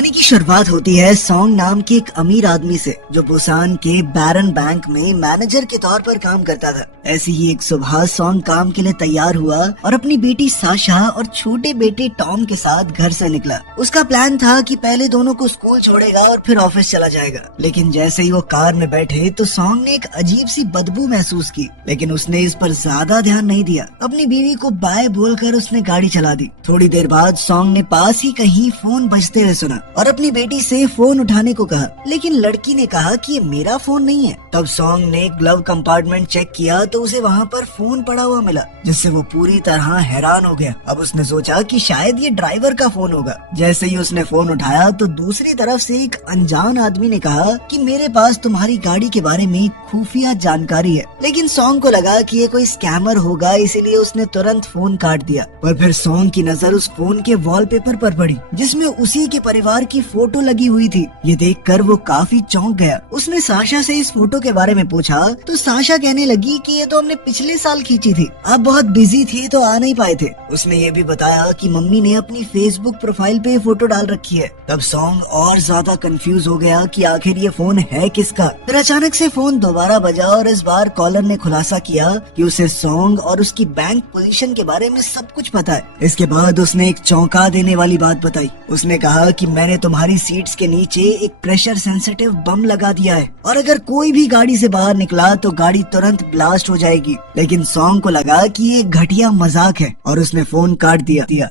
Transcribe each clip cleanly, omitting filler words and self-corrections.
कहानी की शुरुआत होती है सॉन्ग नाम के एक अमीर आदमी से जो बुसान के बैरन बैंक में मैनेजर के तौर पर काम करता था। ऐसी ही एक सुबह सॉन्ग काम के लिए तैयार हुआ और अपनी बेटी साशा और छोटे बेटे टॉम के साथ घर से निकला। उसका प्लान था कि पहले दोनों को स्कूल छोड़ेगा और फिर ऑफिस चला जाएगा। लेकिन जैसे ही वो कार में बैठे तो सॉन्ग ने एक अजीब सी बदबू महसूस की, लेकिन उसने इस पर ज्यादा ध्यान नहीं दिया। अपनी बीवी को बाय बोलकर उसने गाड़ी चला दी। थोड़ी देर बाद सॉन्ग ने पास ही कहीं फोन बजते हुए सुना और अपनी बेटी से फोन उठाने को कहा, लेकिन लड़की ने कहा कि ये मेरा फोन नहीं है। तब सॉन्ग ने ग्लव कंपार्टमेंट चेक किया तो उसे वहाँ पर फोन पड़ा हुआ मिला, जिससे वो पूरी तरह हैरान हो गया। अब उसने सोचा कि शायद ये ड्राइवर का फोन होगा। जैसे ही उसने फोन उठाया तो दूसरी तरफ से एक अनजान आदमी ने कहा कि मेरे पास तुम्हारी गाड़ी के बारे में खुफिया जानकारी है। लेकिन सॉन्ग को लगा कि ये कोई स्कैमर होगा, इसीलिए उसने तुरंत फोन काट दिया। पर फिर सॉन्ग की नजर उस फोन के वॉलपेपर पर पड़ी, जिसमें उसी के परिवार की फोटो लगी हुई थी। ये देखकर वो काफी चौंक गया। उसने साशा से इस फोटो के बारे में पूछा तो साशा कहने लगी कि ये तो हमने पिछले साल खींची थी, आप बहुत बिजी थे तो आ नहीं पाए थे। उसने ये भी बताया कि मम्मी ने अपनी फेसबुक प्रोफाइल पे फोटो डाल रखी है। तब सॉन्ग और ज्यादा कंफ्यूज हो गया कि आखिर ये फोन है किसका। फिर अचानक से फोन दोबारा बजा और इस बार कॉलर ने खुलासा किया कि उसे सॉन्ग और उसकी बैंक पोजीशन के बारे में सब कुछ पता है। इसके बाद उसने एक चौंका देने वाली बात बताई। उसने कहा कि मैंने तुम्हारी सीट्स के नीचे एक प्रेशर सेंसिटिव बम लगा दिया है और अगर कोई भी गाड़ी से बाहर निकला तो गाड़ी तुरंत ब्लास्ट हो जाएगी। लेकिन सॉन्ग को लगा कि ये घटिया मजाक है और उसने फोन काट दिया।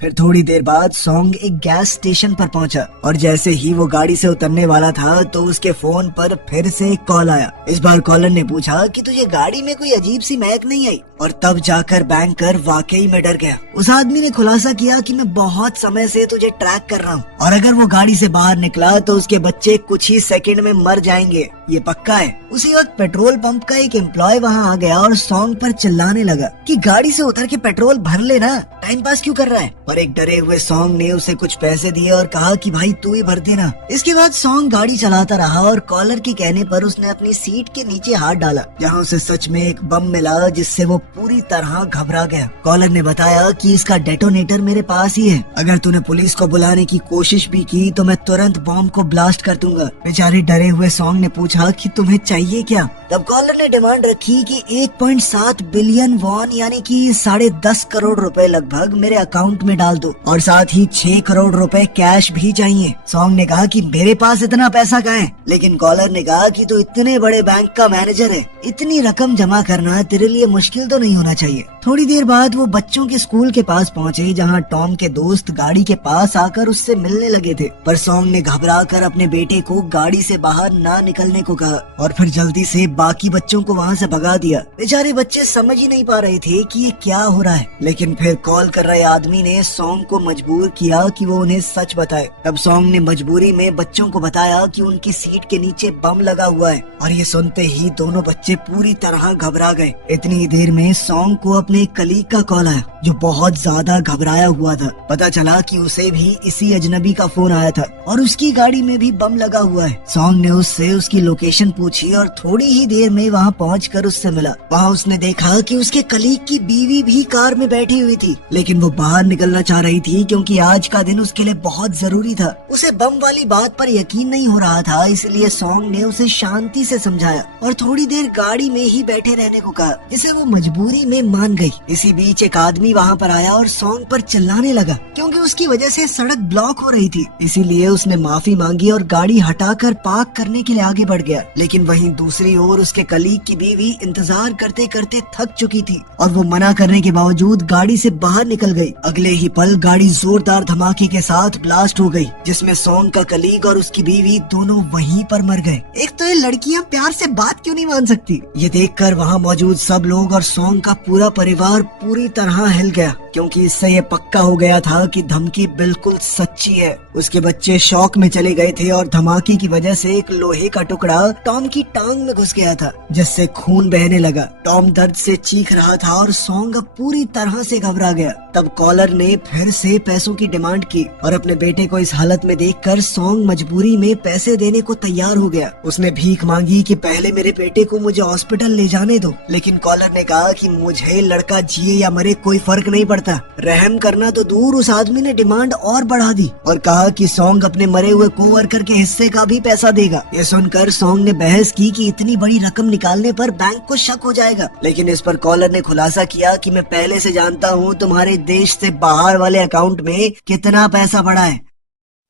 फिर थोड़ी देर बाद सॉन्ग एक गैस स्टेशन पर पहुंचा और जैसे ही वो गाड़ी से उतरने वाला था तो उसके फोन पर फिर से एक कॉल आया। इस बार कॉलर ने पूछा कि तुझे गाड़ी में कोई अजीब सी महक नहीं आई? और तब जाकर बैंकर वाकई में डर गया। उस आदमी ने खुलासा किया कि मैं बहुत समय से तुझे ट्रैक कर रहा हूँ और अगर वो गाड़ी से बाहर निकला तो उसके बच्चे कुछ ही सेकंड में मर जाएंगे, ये पक्का है। उसी वक्त पेट्रोल पंप का एक एम्प्लॉय वहाँ आ गया और सॉन्ग पर चिल्लाने लगा कि गाड़ी से उतर के पेट्रोल भर लेना, टाइम पास क्यों कर रहा है। और एक डरे हुए सॉन्ग ने उसे कुछ पैसे दिए और कहा कि भाई तू ही भर देना। इसके बाद सॉन्ग गाड़ी चलाता रहा और कॉलर के कहने पर उसने अपनी सीट के नीचे हाथ डाला, जहाँ उसे सच में एक बम मिला, जिससे वो पूरी तरह घबरा गया। कॉलर ने बताया कि इसका डेटोनेटर मेरे पास ही है, अगर तूने पुलिस को बुलाने की कोशिश भी की तो मैं तुरंत बॉम्ब को ब्लास्ट कर दूंगा। बेचारे डरे हुए सॉन्ग ने पूछा कि तुम्हें चाहिए क्या। तब कॉलर ने डिमांड रखी कि 1.7 बिलियन वॉन यानी कि 10.5 करोड़ रुपए लगभग मेरे अकाउंट में डाल दो और साथ ही 6 करोड़ रुपए कैश भी चाहिए। सॉन्ग ने कहा कि मेरे पास इतना पैसा कहाँ है। लेकिन कॉलर ने कहा कि तू इतने बड़े बैंक का मैनेजर है, इतनी रकम जमा करना तेरे लिए मुश्किल तो नहीं होना चाहिए। थोड़ी देर बाद वो बच्चों के स्कूल के पास पहुँचे, जहाँ टॉम के दोस्त गाड़ी के पास आकर उससे मिलने लगे थे। पर सॉन्ग ने घबरा कर अपने बेटे को गाड़ी से बाहर ना निकलने को कहा और फिर जल्दी से बाकी बच्चों को वहाँ से भगा दिया। बेचारे बच्चे समझ ही नहीं पा रहे थे कि ये क्या हो रहा है। लेकिन फिर कॉल कर रहे आदमी ने सॉन्ग को मजबूर किया कि वो उन्हें सच बताए। तब सॉन्ग ने मजबूरी में बच्चों को बताया कि उनकी सीट के नीचे बम लगा हुआ है और ये सुनते ही दोनों बच्चे पूरी तरह घबरा गए। इतनी देर में सॉन्ग को अपने एक कलीग का कॉल आया जो बहुत ज्यादा घबराया हुआ था। पता चला कि उसे भी इसी अजनबी का फोन आया था और उसकी गाड़ी में भी बम लगा हुआ है। सॉन्ग ने उससे उसकी लोकेशन पूछी और थोड़ी ही देर में वहाँ पहुंचकर उससे मिला। वहाँ उसने देखा कि उसके कलीग की बीवी भी कार में बैठी हुई थी, लेकिन वो बाहर निकलना चाह रही थी क्योंकि आज का दिन उसके लिए बहुत जरूरी था। उसे बम वाली बात पर यकीन नहीं हो रहा था, इसलिए सॉन्ग ने उसे शांति से समझाया और थोड़ी देर गाड़ी में ही बैठे रहने को कहा, जिसे वो मजबूरी में मान गई। इसी बीच एक आदमी वहाँ पर आया और सॉन्ग पर चिल्लाने लगा क्योंकि उसकी वजह से सड़क ब्लॉक हो रही थी। इसीलिए उसने माफी मांगी और गाड़ी हटाकर पार्क करने के लिए आगे बढ़ गया। लेकिन वहीं दूसरी ओर उसके कलीग की बीवी इंतजार करते करते थक चुकी थी और वो मना करने के बावजूद गाड़ी से बाहर निकल गई। अगले ही पल गाड़ी जोरदार धमाके के साथ ब्लास्ट हो गई, जिसमें सॉन्ग का कलीग और उसकी बीवी दोनों वहीं पर मर गए। एक तो ये लड़कियां प्यार से बात क्यों नहीं मान सकती। ये देखकर वहाँ मौजूद सब लोग और सॉन्ग का पूरा परिवार पूरी तरह हिल गया, क्योंकि इससे ये पक्का हो गया था कि धमकी बिल्कुल सच्ची है। उसके बच्चे शॉक में चले गए थे और धमाके की वजह से एक लोहे का टुकड़ा टॉम की टांग में घुस गया था, जिससे खून बहने लगा। टॉम दर्द से चीख रहा था और सॉन्ग पूरी तरह से घबरा गया। तब कॉलर ने फिर से पैसों की डिमांड की और अपने बेटे को इस हालत में देखकर सॉन्ग मजबूरी में पैसे देने को तैयार हो गया। उसने भीख मांगी कि पहले मेरे बेटे को मुझे हॉस्पिटल ले जाने दो, लेकिन कॉलर ने कहा कि मुझे लड़का जिए या मरे कोई फर्क नहीं पड़ता। रहम करना तो दूर, उस आदमी ने डिमांड और बढ़ा दी और कहा कि सॉन्ग अपने मरे हुए कोवर्कर के हिस्से का भी पैसा देगा। ये सुनकर सॉन्ग ने बहस की कि इतनी बड़ी रकम निकालने पर बैंक को शक हो जाएगा, लेकिन इस पर कॉलर ने खुलासा किया कि मैं पहले से जानता हूँ तुम्हारे देश से बाहर वाले अकाउंट में कितना पैसा पड़ा है।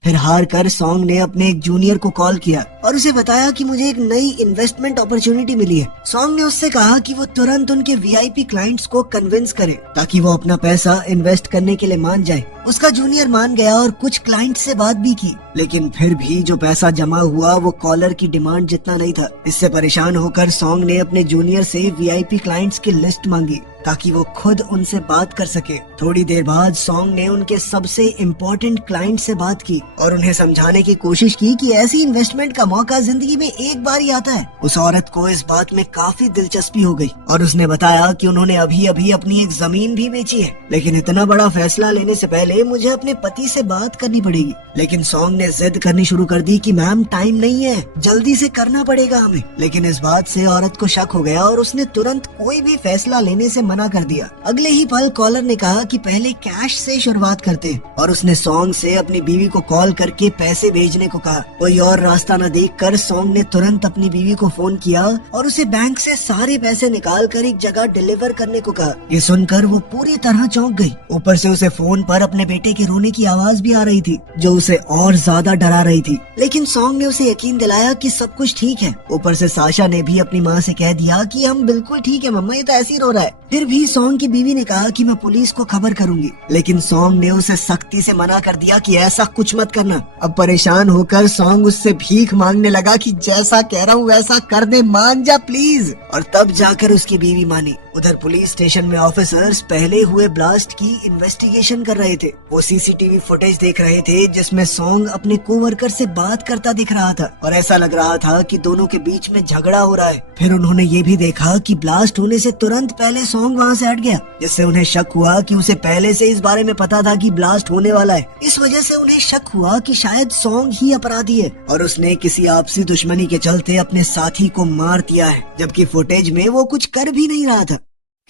फिर हार कर सॉन्ग ने अपने एक जूनियर को कॉल किया और उसे बताया कि मुझे एक नई इन्वेस्टमेंट अपॉर्चुनिटी मिली है। सॉन्ग ने उससे कहा कि वो तुरंत उनके वीआईपी क्लाइंट्स को कन्विंस करे ताकि वो अपना पैसा इन्वेस्ट करने के लिए मान जाए। उसका जूनियर मान गया और कुछ क्लाइंट से बात भी की, लेकिन फिर भी जो पैसा जमा हुआ वो कॉलर की डिमांड जितना नहीं था। इससे परेशान होकर सॉन्ग ने अपने जूनियर से वीआईपी क्लाइंट्स की लिस्ट मांगी ताकि वो खुद उनसे बात कर सके। थोड़ी देर बाद सॉन्ग ने उनके सबसे इम्पोर्टेंट क्लाइंट से बात की और उन्हें समझाने की कोशिश की कि ऐसी इन्वेस्टमेंट का मौका जिंदगी में एक बार ही आता है। उस औरत को इस बात में काफी दिलचस्पी हो गई और उसने बताया कि उन्होंने अभी अभी अपनी एक जमीन भी बेची है, लेकिन इतना बड़ा फैसला लेने से पहले मुझे अपने पति से बात करनी पड़ेगी। लेकिन सॉन्ग ने जिद करनी शुरू कर दी कि मैम टाइम नहीं है, जल्दी से करना पड़ेगा हमें। लेकिन इस बात से औरत को शक हो गया और उसने तुरंत कोई भी फैसला लेने से मना कर दिया। अगले ही पल कॉलर ने कहा कि पहले कैश से शुरुआत करते हैं और उसने सॉन्ग से अपनी बीवी को कॉल करके पैसे भेजने को कहा। कोई और रास्ता न देखकर सॉन्ग ने तुरंत अपनी बीवी को फोन किया और उसे बैंक से सारे पैसे निकाल कर एक जगह डिलीवर करने को कहा। ये सुनकर वो पूरी तरह चौंक गई। ऊपर से उसे फोन पर अपने बेटे के रोने की आवाज भी आ रही थी जो उसे और ज्यादा डरा रही थी। लेकिन सॉन्ग ने उसे यकीन दिलाया कि सब कुछ ठीक है। ऊपर से साशा ने भी अपनी माँ से कह दिया कि हम बिल्कुल ठीक है मम्मा, ये तो ऐसे ही रो रहा है। फिर भी सॉन्ग की बीवी ने कहा कि मैं पुलिस को खबर करूंगी, लेकिन सॉन्ग ने उसे सख्ती से मना कर दिया कि ऐसा कुछ मत करना। अब परेशान होकर सॉन्ग उससे भीख मांगने लगा कि जैसा कह रहा हूँ वैसा कर दे, मान जा प्लीज। और तब जाकर उसकी बीवी मानी। उधर पुलिस स्टेशन में ऑफिसर्स पहले हुए ब्लास्ट की इन्वेस्टिगेशन कर रहे थे। वो सीसीटीवी फुटेज देख रहे थे जिसमें सॉन्ग अपने कोवर्कर से बात करता दिख रहा था और ऐसा लग रहा था कि दोनों के बीच में झगड़ा हो रहा है। फिर उन्होंने ये भी देखा कि ब्लास्ट होने से तुरंत पहले सॉन्ग वहाँ से हट गया, जिससे उन्हें शक हुआ कि उसे पहले से इस बारे में पता था कि ब्लास्ट होने वाला है। इस वजह से उन्हें शक हुआ कि शायद सॉन्ग ही अपराधी है और उसने किसी आपसी दुश्मनी के चलते अपने साथी को मार दिया है, जबकि फुटेज में वो कुछ कर भी नहीं रहा था।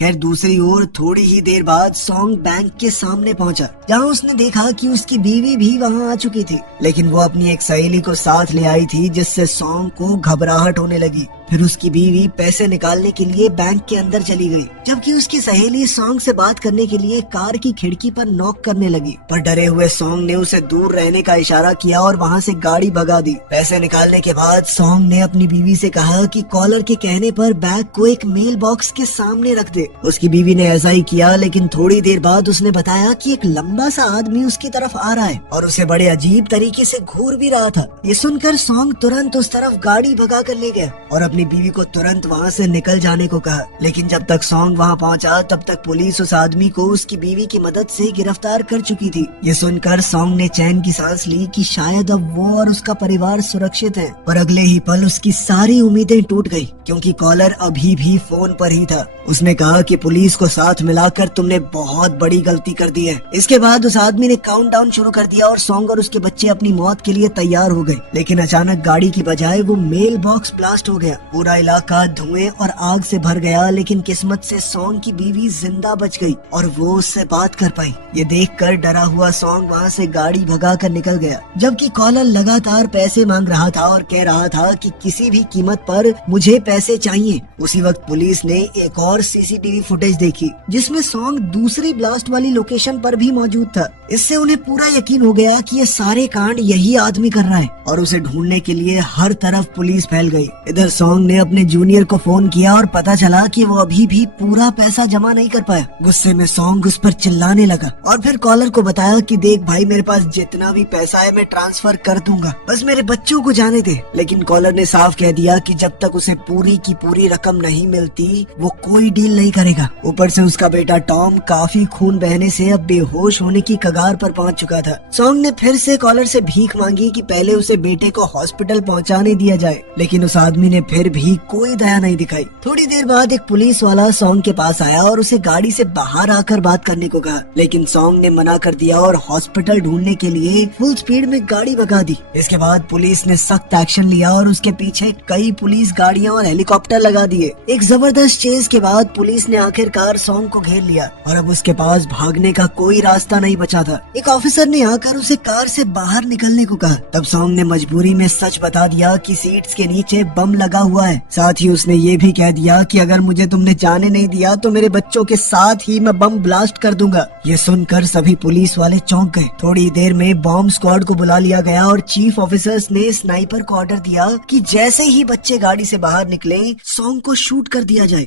खैर दूसरी ओर थोड़ी ही देर बाद सॉन्ग बैंक के सामने पहुंचा, जहां उसने देखा कि उसकी बीवी भी वहां आ चुकी थी, लेकिन वो अपनी एक सहेली को साथ ले आई थी, जिससे सॉन्ग को घबराहट होने लगी। फिर उसकी बीवी पैसे निकालने के लिए बैंक के अंदर चली गई, जबकि उसकी सहेली सॉन्ग से बात करने के लिए कार की खिड़की पर नॉक करने लगी। पर डरे हुए सॉन्ग ने उसे दूर रहने का इशारा किया और वहां से गाड़ी भगा दी। पैसे निकालने के बाद सॉन्ग ने अपनी बीवी से कहा कि कॉलर के कहने पर बैग को एक मेल बॉक्स के सामने रख दे। उसकी बीवी ने ऐसा ही किया, लेकिन थोड़ी देर बाद उसने बताया कि एक लंबा सा आदमी उसकी तरफ आ रहा है और उसे बड़े अजीब तरीके से घूर भी रहा था। ये सुनकर सॉन्ग तुरंत उस तरफ गाड़ी भगा कर ले गया और अपनी बीवी को तुरंत वहाँ से निकल जाने को कहा। लेकिन जब तक सॉन्ग वहाँ पहुँचा तब तक पुलिस उस आदमी को उसकी बीवी की मदद से गिरफ्तार कर चुकी थी। ये सुनकर सॉन्ग ने चैन की सांस ली कि शायद अब वो और उसका परिवार सुरक्षित है। पर अगले ही पल उसकी सारी उम्मीदें टूट गई, क्योंकि कॉलर अभी भी फोन पर ही था। उसने कहा कि पुलिस को साथ मिलाकर तुमने बहुत बड़ी गलती कर दी है। इसके बाद उस आदमी ने काउंटडाउन शुरू कर दिया और सॉन्ग और उसके बच्चे अपनी मौत के लिए तैयार हो गए। लेकिन अचानक गाड़ी की बजाय वो मेल बॉक्स ब्लास्ट हो गया। पूरा इलाका धुएं और आग से भर गया, लेकिन किस्मत से सॉन्ग की बीवी जिंदा बच गई और वो उससे बात कर पाई। ये देखकर डरा हुआ सॉन्ग वहाँ से गाड़ी भगा कर निकल गया, जबकि कॉलर लगातार पैसे मांग रहा था और कह रहा था कि किसी भी कीमत पर मुझे पैसे चाहिए। उसी वक्त पुलिस ने एक और सीसीटीवी फुटेज देखी, जिसमें सॉन्ग दूसरी ब्लास्ट वाली लोकेशन पर भी मौजूद था। इससे उन्हें पूरा यकीन हो गया कि ये सारे कांड यही आदमी कर रहा है और उसे ढूंढने के लिए हर तरफ पुलिस फैल गई। इधर सॉन्ग ने अपने जूनियर को फोन किया और पता चला कि वो अभी भी पूरा पैसा जमा नहीं कर पाया। गुस्से में सॉन्ग उस पर चिल्लाने लगा और फिर कॉलर को बताया कि देख भाई, मेरे पास जितना भी पैसा है मैं ट्रांसफर कर दूंगा, बस मेरे बच्चों को जाने दे। लेकिन कॉलर ने साफ कह दिया कि जब तक उसे पूरी की पूरी रकम नहीं मिलती वो कोई डील नहीं करेगा। ऊपर से उसका बेटा टॉम काफी खून बहने से अब बेहोश होने की कगार पर पहुंच चुका था। सॉन्ग ने फिर से कॉलर से भीख मांगी कि पहले उसे बेटे को हॉस्पिटल पहुंचाने दिया जाए, लेकिन उस आदमी ने फिर फिर भी कोई दया नहीं दिखाई। थोड़ी देर बाद एक पुलिस वाला सॉन्ग के पास आया और उसे गाड़ी से बाहर आकर बात करने को कहा, लेकिन सॉन्ग ने मना कर दिया और हॉस्पिटल ढूंढने के लिए फुल स्पीड में गाड़ी भगा दी। इसके बाद पुलिस ने सख्त एक्शन लिया और उसके पीछे कई पुलिस गाड़ियां और हेलीकॉप्टर लगा दिए। एक जबरदस्त चेज के बाद पुलिस ने आखिरकार सॉन्ग को घेर लिया और अब उसके पास भागने का कोई रास्ता नहीं बचा था। एक ऑफिसर ने आकर उसे कार से बाहर निकलने को कहा। तब सॉन्ग ने मजबूरी में सच बता दिया कि सीट्स के नीचे बम लगा हुआ है। साथ ही उसने ये भी कह दिया कि अगर मुझे तुमने जाने नहीं दिया तो मेरे बच्चों के साथ ही मैं बम ब्लास्ट कर दूंगा। ये सुनकर सभी पुलिस वाले चौंक गए। थोड़ी देर में बॉम्ब स्क्वाड को बुला लिया गया और चीफ ऑफिसर्स ने स्नाइपर को ऑर्डर दिया कि जैसे ही बच्चे गाड़ी से बाहर निकले सॉन्ग को शूट कर दिया जाए।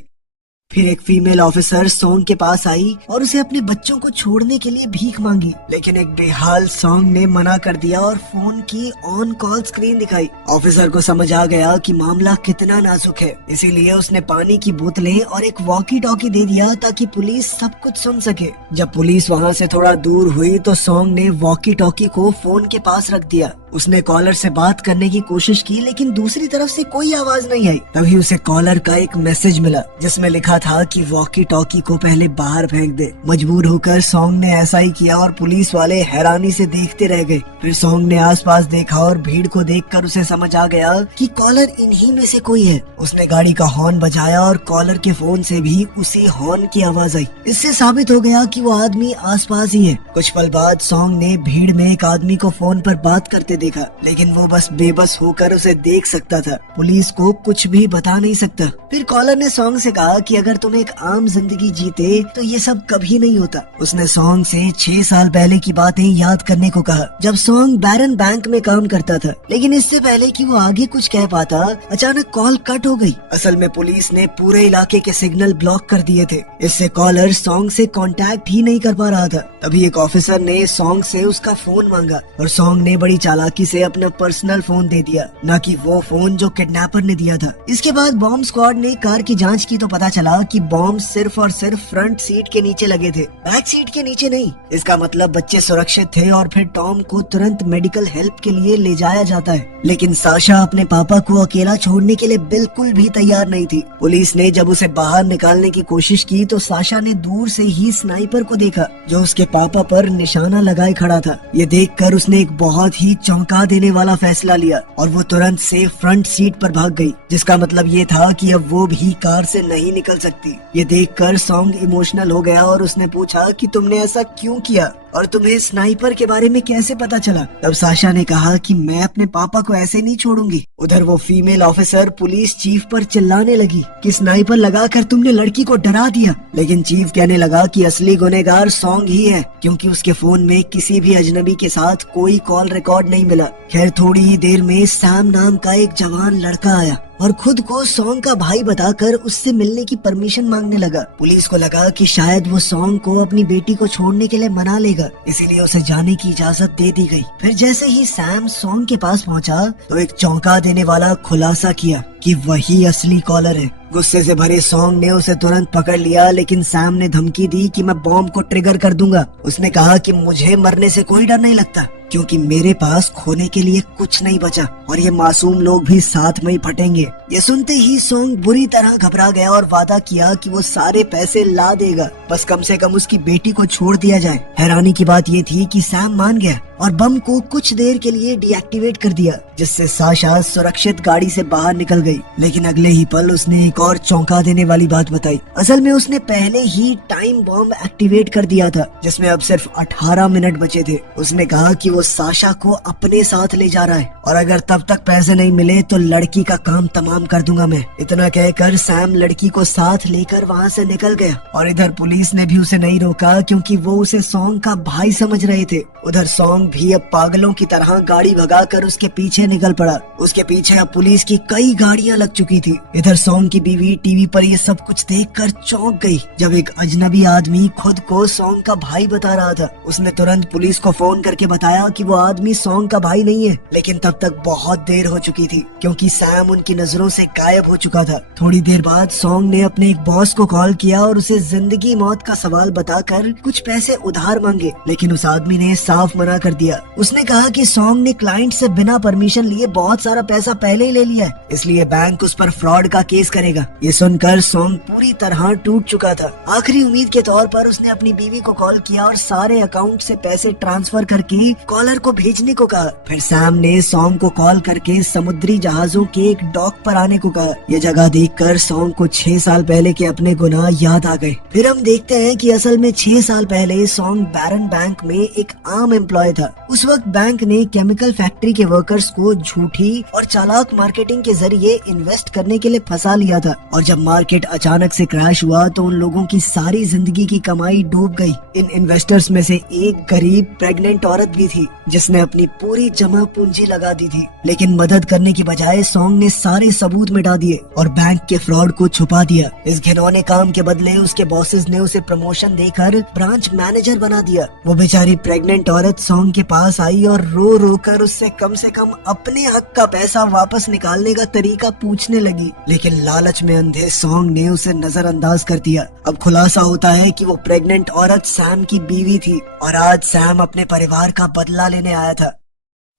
फिर एक फीमेल ऑफिसर सॉन्ग के पास आई और उसे अपने बच्चों को छोड़ने के लिए भीख मांगी, लेकिन एक बेहाल सॉन्ग ने मना कर दिया और फोन की ऑन कॉल स्क्रीन दिखाई। ऑफिसर को समझ आ गया कि मामला कितना नाजुक है, इसीलिए उसने पानी की बोतलें और एक वॉकी टॉकी दे दिया ताकि पुलिस सब कुछ सुन सके। जब पुलिस वहाँ से थोड़ा दूर हुई तो सॉन्ग ने वॉकी टॉकी को फोन के पास रख दिया। उसने कॉलर से बात करने की कोशिश की, लेकिन दूसरी तरफ से कोई आवाज नहीं आई। तभी उसे कॉलर का एक मैसेज मिला जिसमें लिखा था कि वॉकी टॉकी को पहले बाहर फेंक दे। मजबूर होकर सॉन्ग ने ऐसा ही किया और पुलिस वाले हैरानी से देखते रह गए। फिर सॉन्ग ने आसपास देखा और भीड़ को देखकर उसे समझ आ गया कि कॉलर इन्हीं में से कोई है। उसने गाड़ी का हॉर्न बजाया और कॉलर के फोन से भी उसी हॉर्न की आवाज आई। इससे साबित हो गया कि वो आदमी आसपास ही है। कुछ पल बाद सॉन्ग ने भीड़ में एक आदमी को फोन पर बात करते देखा, लेकिन वो बस बेबस होकर उसे देख सकता था, पुलिस को कुछ भी बता नहीं सकता। फिर कॉलर ने सॉन्ग से कहा कि अगर तुम एक आम जिंदगी जीते तो ये सब कभी नहीं होता। उसने सॉन्ग से 6 साल पहले की बातें याद करने को कहा, जब सॉन्ग बैरन बैंक में काम करता था। लेकिन इससे पहले कि वो आगे कुछ कह पाता, अचानक कॉल कट हो गई। असल में पुलिस ने पूरे इलाके के सिग्नल ब्लॉक कर दिए थे, इससे कॉलर सॉन्ग से कांटेक्ट ही नहीं कर पा रहा था। तभी एक ऑफिसर ने सॉन्ग से उसका फोन मांगा और सॉन्ग ने बड़ी चालाकी से अपना पर्सनल फोन दे दिया, न कि वो फोन जो किडनैपर ने दिया था। इसके बाद बॉम्ब स्क्वाड ने कार की जांच की तो पता चला कि बॉम्ब सिर्फ और सिर्फ फ्रंट सीट के नीचे लगे थे, बैक सीट के नीचे नहीं। इसका मतलब बच्चे सुरक्षित थे और फिर टॉम को तुरंत मेडिकल हेल्प के लिए ले जाया जाता है। लेकिन साशा अपने पापा को अकेला छोड़ने के लिए बिल्कुल भी तैयार नहीं थी। पुलिस ने जब उसे बाहर निकालने की कोशिश की तो साशा ने दूर से ही स्नाइपर को देखा जो उसके पापा पर निशाना लगाए खड़ा था। ये देखकर उसने एक बहुत ही चौंका देने वाला फैसला लिया और वो तुरंत से फ्रंट सीट पर भाग गई, जिसका मतलब ये था कि अब वो भी कार से नहीं निकल सकती। ये देखकर सॉन्ग इमोशनल हो गया और उसने पूछा कि तुमने ऐसा क्यों किया और तुम्हें स्नाइपर के बारे में कैसे पता चला। तब साशा ने कहा कि मैं अपने पापा को ऐसे नहीं छोड़ूंगी। उधर वो फीमेल ऑफिसर पुलिस चीफ पर चिल्लाने लगी कि स्नाइपर लगाकर तुमने लड़की को डरा दिया। लेकिन चीफ कहने लगा कि असली गुनहगार सॉन्ग ही है, क्योंकि उसके फोन में किसी भी अजनबी के साथ कोई कॉल रिकॉर्ड नहीं मिला। खैर थोड़ी ही देर में सैम नाम का एक जवान लड़का आया और खुद को सॉन्ग का भाई बताकर उससे मिलने की परमिशन मांगने लगा। पुलिस को लगा कि शायद वो सॉन्ग को अपनी बेटी को छोड़ने के लिए मना लेगा, इसीलिए उसे जाने की इजाजत दे दी गई। फिर जैसे ही सैम सॉन्ग के पास पहुंचा तो एक चौंका देने वाला खुलासा किया कि वही असली कॉलर है। गुस्से से भरे सॉन्ग ने उसे तुरंत पकड़ लिया, लेकिन सैम ने धमकी दी कि मैं बॉम्ब को ट्रिगर कर दूंगा। उसने कहा कि मुझे मरने से कोई डर नहीं लगता, क्योंकि मेरे पास खोने के लिए कुछ नहीं बचा और ये मासूम लोग भी साथ में ही फटेंगे। ये सुनते ही सॉन्ग बुरी तरह घबरा गया और वादा किया कि वो सारे पैसे ला देगा, बस कम से कम उसकी बेटी को छोड़ दिया जाए। हैरानी की बात ये थी कि सैम मान गया और बम को कुछ देर के लिए डीएक्टिवेट कर दिया, जिससे साशा सुरक्षित गाड़ी से बाहर निकल गई। लेकिन अगले ही पल उसने एक और चौंका देने वाली बात बताई। असल में उसने पहले ही टाइम बॉम्ब एक्टिवेट कर दिया था, जिसमें अब सिर्फ 18 मिनट बचे थे। उसने कहा कि वो साशा को अपने साथ ले जा रहा है और अगर तब तक पैसे नहीं मिले तो लड़की का काम तमाम कर दूंगा मैं। इतना कहकर सैम लड़की को साथ लेकर वहाँ से निकल गया और इधर पुलिस ने भी उसे नहीं रोका, क्योंकि वो उसे सॉन्ग का भाई समझ रहे थे। उधर सॉन्ग भी अब पागलों की तरह गाड़ी भगाकर उसके पीछे निकल पड़ा। उसके पीछे अब पुलिस की कई गाड़ियां लग चुकी थी। इधर सॉन्ग की बीवी टीवी पर ये सब कुछ देखकर चौंक गई जब एक अजनबी आदमी खुद को सॉन्ग का भाई बता रहा था। उसने तुरंत पुलिस को फोन करके बताया कि वो आदमी सॉन्ग का भाई नहीं है, लेकिन तब तक बहुत देर हो चुकी थी क्योंकि सैम उनकी नजरों से गायब हो चुका था। थोड़ी देर बाद सॉन्ग ने अपने एक बॉस को कॉल किया और उसे जिंदगी मौत का सवाल बताकर कुछ पैसे उधार मांगे, लेकिन उस आदमी ने साफ मना कर दिया। उसने कहा कि सॉन्ग ने क्लाइंट से बिना परमिशन लिए बहुत सारा पैसा पहले ही ले लिया है, इसलिए बैंक उस पर फ्रॉड का केस करेगा। ये सुनकर सॉन्ग पूरी तरह टूट चुका था। आखिरी उम्मीद के तौर पर उसने अपनी बीवी को कॉल किया और सारे अकाउंट से पैसे ट्रांसफर करके कॉलर को भेजने को कहा। फिर सैम ने सॉन्ग को कॉल करके समुद्री जहाजों के एक डॉक पर आने को कहा। यह जगह देखकर सॉन्ग को 6 साल पहले के अपने गुनाह याद आ गए। फिर हम देखते हैं कि असल में 6 साल पहले सॉन्ग बैरन बैंक में एक आम एम्प्लॉय था। उस वक्त बैंक ने केमिकल फैक्ट्री के वर्कर्स को झूठी और चालाक मार्केटिंग के जरिए इन्वेस्ट करने के लिए फंसा लिया था, और जब मार्केट अचानक से क्रैश हुआ तो उन लोगों की सारी जिंदगी की कमाई डूब गई। इन इन्वेस्टर्स में से एक गरीब प्रेग्नेंट औरत भी थी जिसने अपनी पूरी जमा पूंजी लगा दी थी, लेकिन मदद करने की बजाय सॉन्ग ने सारे सबूत मिटा दिए और बैंक के फ्रॉड को छुपा दिया। इस घिनौने काम के बदले उसके बॉसेस ने उसे प्रमोशन देकर ब्रांच मैनेजर बना दिया। वो बेचारी प्रेग्नेंट औरत सॉन्ग के पास आई और रो रो कर उससे कम से कम अपने हक का पैसा वापस निकालने का तरीका पूछने लगी, लेकिन लालच में अंधे सॉन्ग ने उसे नजरअंदाज कर दिया। अब खुलासा होता है कि वो प्रेग्नेंट औरत सैम की बीवी थी और आज सैम अपने परिवार का बदला लेने आया था।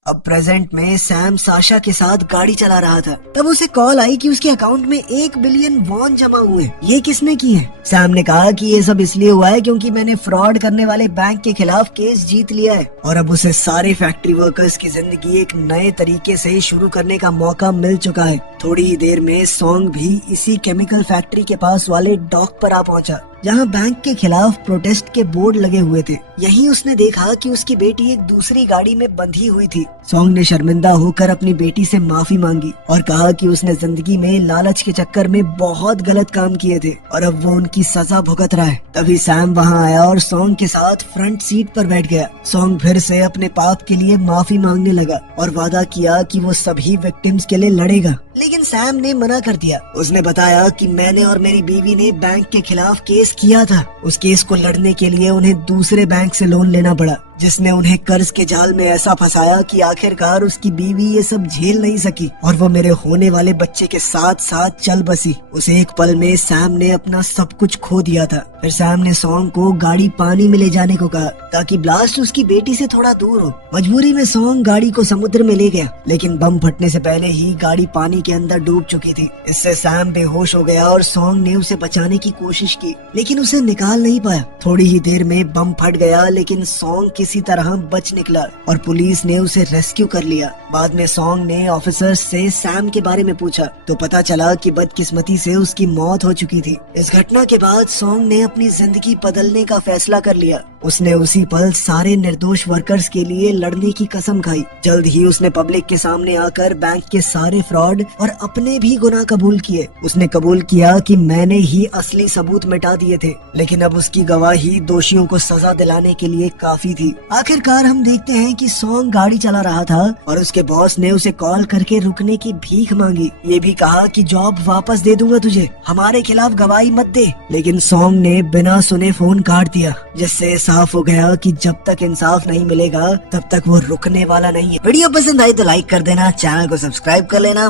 अब प्रेजेंट में सैम साशा के साथ गाड़ी चला रहा था, तब उसे कॉल आई कि उसके अकाउंट में 1 बिलियन वॉन जमा हुए। ये किसने की है? सैम ने कहा कि ये सब इसलिए हुआ है क्योंकि मैंने फ्रॉड करने वाले बैंक के खिलाफ केस जीत लिया है और अब उसे सारे फैक्ट्री वर्कर्स की जिंदगी एक नए तरीके से शुरू करने का मौका मिल चुका है। थोड़ी ही देर में सॉन्ग भी इसी केमिकल फैक्ट्री के पास वाले डॉक पर आ पहुंचा जहां बैंक के खिलाफ प्रोटेस्ट के बोर्ड लगे हुए थे। यहीं उसने देखा कि उसकी बेटी एक दूसरी गाड़ी में बंधी हुई थी। सॉन्ग ने शर्मिंदा होकर अपनी बेटी से माफी मांगी और कहा कि उसने जिंदगी में लालच के चक्कर में बहुत गलत काम किए थे और अब वो उनकी सजा भुगत रहा है। तभी सैम वहां आया और सॉन्ग के साथ फ्रंट सीट पर बैठ गया। सॉन्ग फिर से अपने पाप के लिए माफी मांगने लगा और वादा किया कि वो सभी विक्टिम्स के लिए लड़ेगा, लेकिन सैम ने मना कर दिया। उसने बताया कि मैंने और मेरी बीवी ने बैंक के खिलाफ केस किया था। उस केस को लड़ने के लिए उन्हें दूसरे बैंक से लोन लेना पड़ा, जिसने उन्हें कर्ज के जाल में ऐसा फंसाया कि आखिरकार उसकी बीवी ये सब झेल नहीं सकी और वो मेरे होने वाले बच्चे के साथ साथ चल बसी। उस एक पल में सैम ने अपना सब कुछ खो दिया था। फिर सैम ने सॉन्ग को गाड़ी पानी में ले जाने को कहा ताकि ब्लास्ट उसकी बेटी से थोड़ा दूर हो। मजबूरी में सॉन्ग गाड़ी को समुद्र में ले गया, लेकिन बम फटने से पहले ही गाड़ी पानी के अंदर डूब चुकी थी। इससे सैम बेहोश हो गया और सॉन्ग ने उसे बचाने की कोशिश की, लेकिन उसे निकाल नहीं पाया। थोड़ी ही देर में बम फट गया, लेकिन सॉन्ग किसी तरह बच निकला और पुलिस ने उसे रेस्क्यू कर लिया। बाद में सॉन्ग ने ऑफिसर्स से सैम के बारे में पूछा तो पता चला कि बदकिस्मती से उसकी मौत हो चुकी थी। इस घटना के बाद सॉन्ग ने अपनी जिंदगी बदलने का फैसला कर लिया। उसने उसी पल सारे निर्दोष वर्कर्स के लिए लड़ने की कसम खाई। जल्द ही उसने पब्लिक के सामने आकर बैंक के सारे फ्रॉड और अपने भी गुनाह कबूल किए। उसने कबूल किया कि मैंने ही असली सबूत मिटा दिए थे, लेकिन अब उसकी गवाही दोषियों को सजा दिलाने के लिए काफी थी। आखिरकार हम देखते हैं कि सॉन्ग गाड़ी चला रहा था और उसके बॉस ने उसे कॉल करके रुकने की भीख मांगी। ये भी कहा कि जॉब वापस दे दूंगा तुझे, हमारे खिलाफ गवाही मत दे, लेकिन सॉन्ग ने बिना सुने फोन काट दिया, जिससे साफ हो गया कि जब तक इंसाफ नहीं मिलेगा तब तक वो रुकने वाला नहीं है। वीडियो पसंद आई तो लाइक कर देना, चैनल को सब्सक्राइब कर लेना।